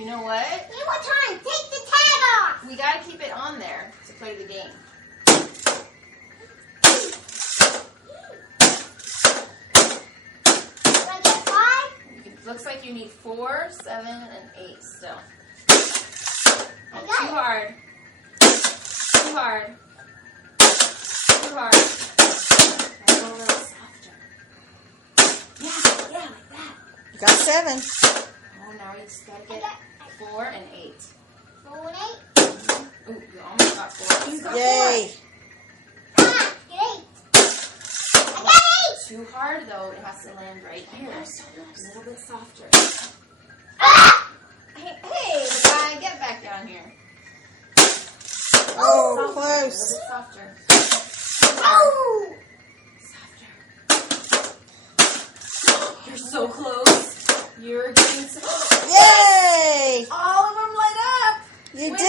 You know what? Hey, what time? Take the tag off. We gotta keep it on there to play the game. Do I get 5? Looks like you need 4, 7, and 8 still. I Too got it. hard. Too hard. Too hard. Now go a little softer. Yeah, like that. You got 7. Oh, now you just gotta I get got 4 and 8. 4 and 8. Ooh, you almost got 4. You got Yay. Ah, get 8. I got 8. Too hard though. It has to land right here. A little bit softer. Ah! Hey, the guy, get back down here. Oh, Softer, close. A little bit softer. Oh! Softer. You're so close. You're getting so. Yay! All of them light up. You did.